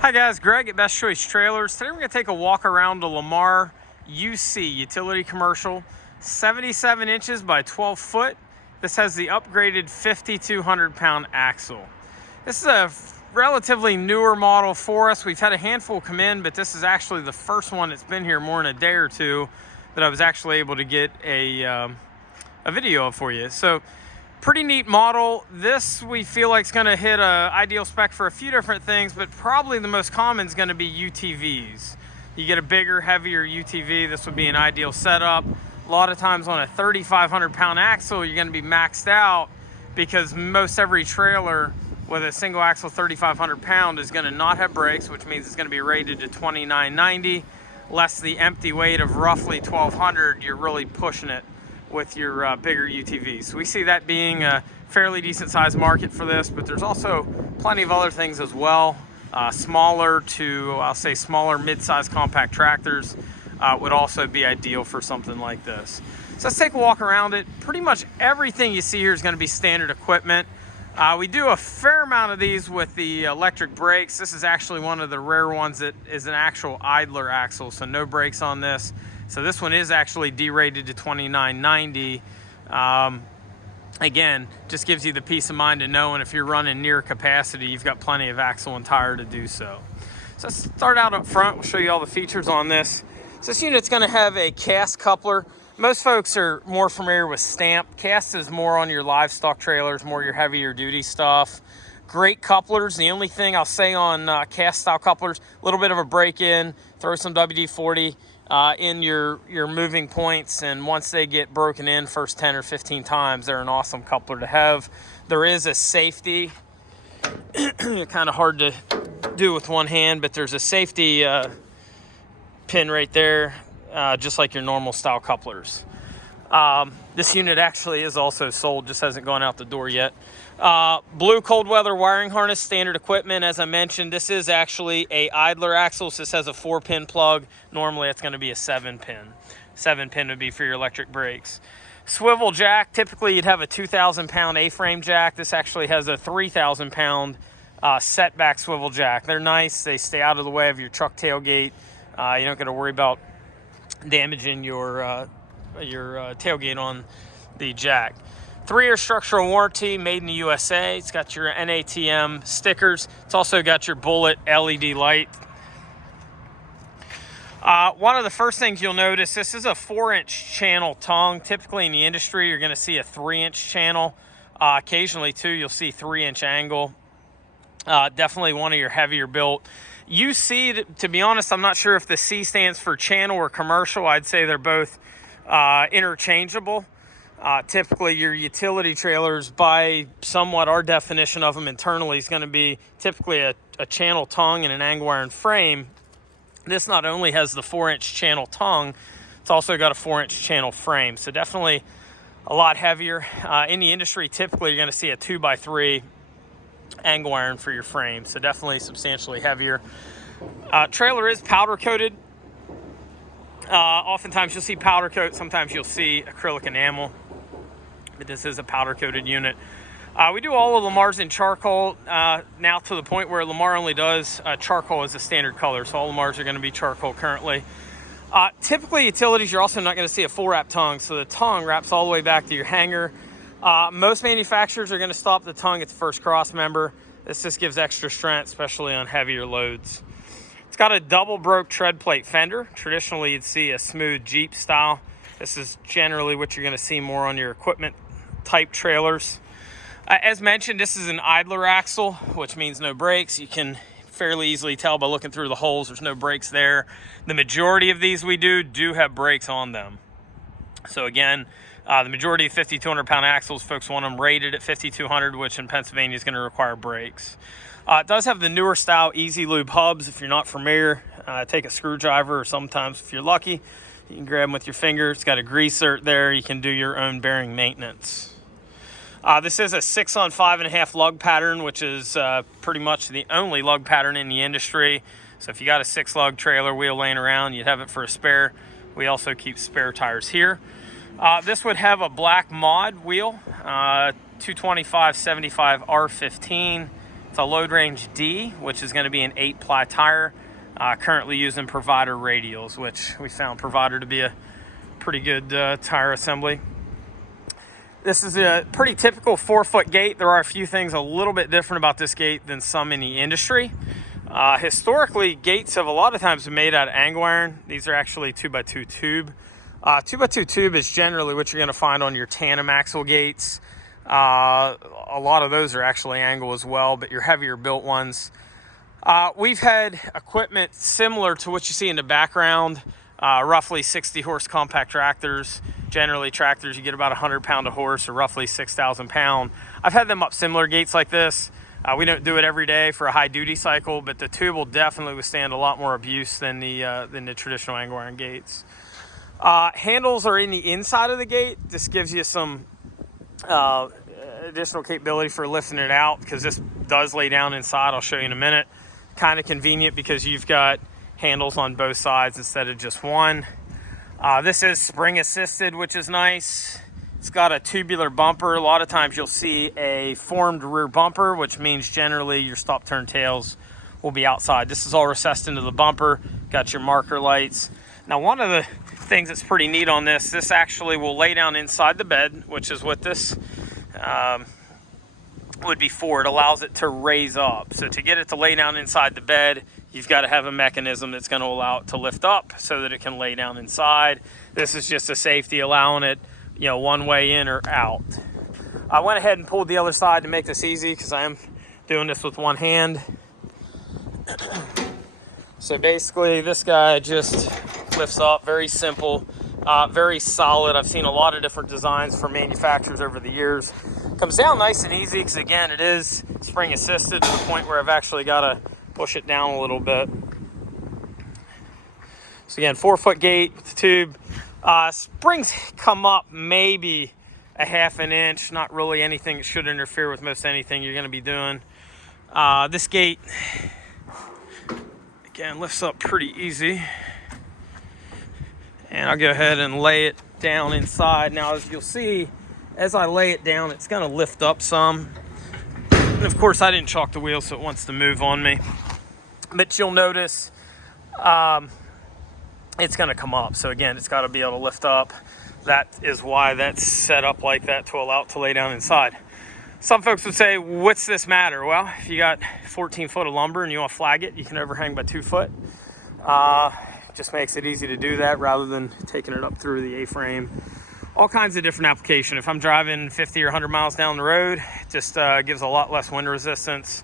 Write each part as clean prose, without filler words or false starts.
Hi guys, Greg at Best Choice Trailers. Today we're going to take a walk around the Lamar UC utility commercial, 77 inches by 12 foot. This has the upgraded 5,200 pound axle. This is a relatively newer model for us. We've had a handful come in, but this is actually the first one that's been here more than a day or two that I was actually able to get a video of for you. So pretty neat model. This we feel like is going to hit a ideal spec for a few different things, but probably the most common is going to be UTVs. You get a bigger, heavier UTV, this would be an ideal setup. A lot of times on a 3,500 pound axle, you're going to be maxed out because most every trailer with a single axle 3,500 pound is going to not have brakes, which means it's going to be rated to 2990. Less the empty weight of roughly 1,200, you're really pushing it with your bigger UTVs. So we see that being a fairly decent sized market for this, but there's also plenty of other things as well. Smaller to, I'll say smaller mid-sized compact tractors would also be ideal for something like this. So let's take a walk around it. Pretty much everything you see here is going to be standard equipment. We do a fair amount of these with the electric brakes. This is actually one of the rare ones that is an actual idler axle, so no brakes on this. So this one is actually derated to 2990. Again, just gives you the peace of mind of knowing if you're running near capacity, you've got plenty of axle and tire to do so. So let's start out up front. We'll show you all the features on this. So this unit's going to have a cast coupler. Most folks are more familiar with stamp. Cast is more on your livestock trailers, more your heavier duty stuff. Great couplers. The only thing I'll say on cast style couplers, a little bit of a break in, throw some WD-40 in your moving points, and once they get broken in first 10 or 15 times, they're an awesome coupler to have. There is a safety, kind of hard to do with one hand, but there's a safety pin right there, just like your normal style couplers. This unit actually is also sold, just hasn't gone out the door yet. Blue cold weather wiring harness, standard equipment. As I mentioned, this is actually a idler axle, so this has a 4-pin plug. Normally it's going to be a 7-pin. 7-pin would be for your electric brakes. Swivel jack, typically you'd have a 2,000 pound A-frame jack. This actually has a 3,000 pound setback swivel jack. They're nice, they stay out of the way of your truck tailgate. You don't got to worry about damaging your tailgate on the jack. 3-year structural warranty, made in the USA. It's got your NATM stickers. It's also got your bullet LED light. One of the first things you'll notice, this is a 4-inch channel tongue. Typically in the industry, you're going to see a 3-inch channel. Occasionally too, you'll see 3-inch angle. Definitely one of your heavier built. UC, to be honest, I'm not sure if the C stands for channel or commercial. I'd say they're both interchangeable. Typically your utility trailers, by somewhat our definition of them internally, is going to be typically a channel tongue and an angle iron frame. This not only has the 4-inch channel tongue, it's also got a 4-inch channel frame. So definitely a lot heavier. In the industry, typically you're going to see a 2x3 angle iron for your frame. So definitely substantially heavier. Trailer is powder coated. Oftentimes you'll see powder coat, sometimes you'll see acrylic enamel, but this is a powder coated unit. We do all of Lamar's in charcoal now, to the point where Lamar only does charcoal as a standard color, so all Lamar's are going to be charcoal currently. Typically utilities, you're also not going to see a full wrap tongue, so the tongue wraps all the way back to your hanger. Most manufacturers are going to stop the tongue at the first cross member. This just gives extra strength, especially on heavier loads. It's got a double broke tread plate fender. Traditionally, you'd see a smooth Jeep style. This is generally what you're going to see more on your equipment type trailers. As mentioned, this is an idler axle, which means no brakes. You can fairly easily tell by looking through the holes, there's no brakes there. The majority of these we do have brakes on them. So again, the majority of 5,200 pound axles, folks want them rated at 5,200, which in Pennsylvania is going to require brakes. It does have the newer style Easy Lube hubs. If you're not familiar, take a screwdriver, or sometimes if you're lucky, you can grab them with your finger. It's got a greaser there. You can do your own bearing maintenance. This is a 6 on 5.5 lug pattern, which is pretty much the only lug pattern in the industry. So if you got a 6 lug trailer wheel laying around, you'd have it for a spare. We also keep spare tires here. This would have a black mod wheel, 225/75 R15. with a load range D, which is going to be an 8-ply tire. Currently using Provider radials, which we found Provider to be a pretty good tire assembly. This is a pretty typical 4-foot gate. There are a few things a little bit different about this gate than some in the industry. Historically, gates have a lot of times been made out of angle iron. These are actually 2x2 tube. 2x2 tube is generally what you're going to find on your tandem axle gates. A lot of those are actually angle as well, but your heavier built ones. We've had equipment similar to what you see in the background, roughly 60 horse compact tractors. Generally tractors, you get about 100 pound a horse, or roughly 6,000 pound. I've had them up similar gates like this. We don't do it every day for a high duty cycle, but the tube will definitely withstand a lot more abuse than the traditional angle iron gates. Handles are in the inside of the gate. This gives you some additional capability for lifting it out, because this does lay down inside. I'll show you in a minute. Kind of convenient because you've got handles on both sides instead of just one. This is spring assisted, which is nice. It's got a tubular bumper. A lot of times you'll see a formed rear bumper, which means generally your stop turn tails will be outside. This is all recessed into the bumper. Got your marker lights. Now, one of the things that's pretty neat on this actually will lay down inside the bed, which is what this would be for. It allows it to raise up. So to get it to lay down inside the bed, you've got to have a mechanism that's going to allow it to lift up so that it can lay down inside. This is just a safety, allowing it, one way in or out. I went ahead and pulled the other side to make this easy, because I am doing this with one hand. So basically this guy just lifts up, very simple, very solid. I've seen a lot of different designs from manufacturers over the years. Comes down nice and easy, because again, it is spring assisted to the point where I've actually got to push it down a little bit. So again, 4-foot gate with the tube. Springs come up maybe a half an inch, not really anything that should interfere with most anything you're going to be doing. This gate, again, lifts up pretty easy. And I'll go ahead and lay it down inside. Now, as you'll see, as I lay it down, it's going to lift up some. And of course, I didn't chalk the wheel, so it wants to move on me. But you'll notice it's going to come up. So again, it's got to be able to lift up. That is why that's set up like that, to allow it to lay down inside. Some folks would say, what's this matter? Well, if you got 14 foot of lumber and you want to flag it, you can overhang by 2 foot. Just makes it easy to do that rather than taking it up through the A-frame. All kinds of different application. If I'm driving 50 or 100 miles down the road, it just gives a lot less wind resistance.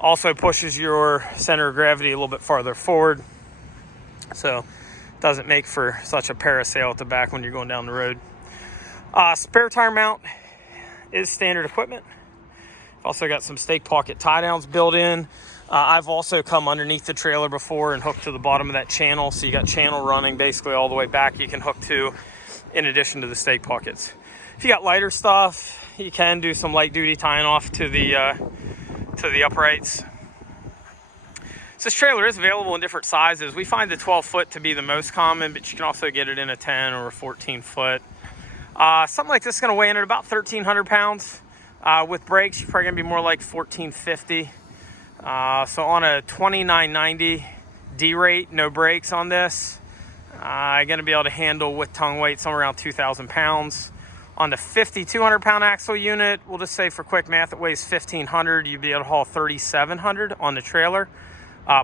Also pushes your center of gravity a little bit farther forward. So doesn't make for such a parasail at the back when you're going down the road. Spare tire mount is standard equipment. I've also got some stake pocket tie downs built in. I've also come underneath the trailer before and hooked to the bottom of that channel. So you got channel running basically all the way back. You can hook to, in addition to the stake pockets. If you got lighter stuff, you can do some light duty tying off to the uprights. So this trailer is available in different sizes. We find the 12 foot to be the most common, but you can also get it in a 10 or a 14 foot. Something like this is going to weigh in at about 1,300 pounds. With brakes, you're probably going to be more like 1,450. So on a 2990 D rate, no brakes on this, I'm going to be able to handle with tongue weight somewhere around 2,000 pounds. On the 5,200 pound axle unit, we'll just say for quick math, it weighs 1,500. You'd be able to haul 3,700 on the trailer,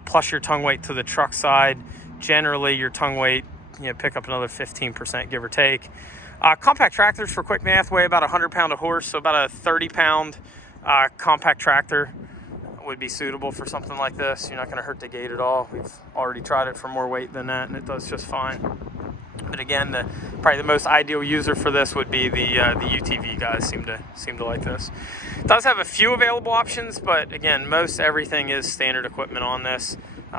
plus your tongue weight to the truck side. Generally, your tongue weight, pick up another 15%, give or take. Compact tractors for quick math weigh about 100 pound a horse, so about a 30 pound compact tractor would be suitable for something like this. You're not going to hurt the gate at all. We've already tried it for more weight than that, and it does just fine. But again, probably the most ideal user for this would be the UTV guys. Seem to like this. It does have a few available options, but again, most everything is standard equipment on this.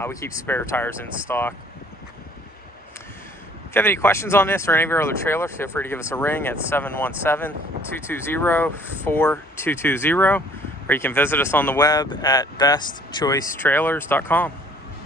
We keep spare tires in stock. If you have any questions on this or any of your other trailers, feel free to give us a ring at 717-220-4220, or you can visit us on the web at bestchoicetrailers.com.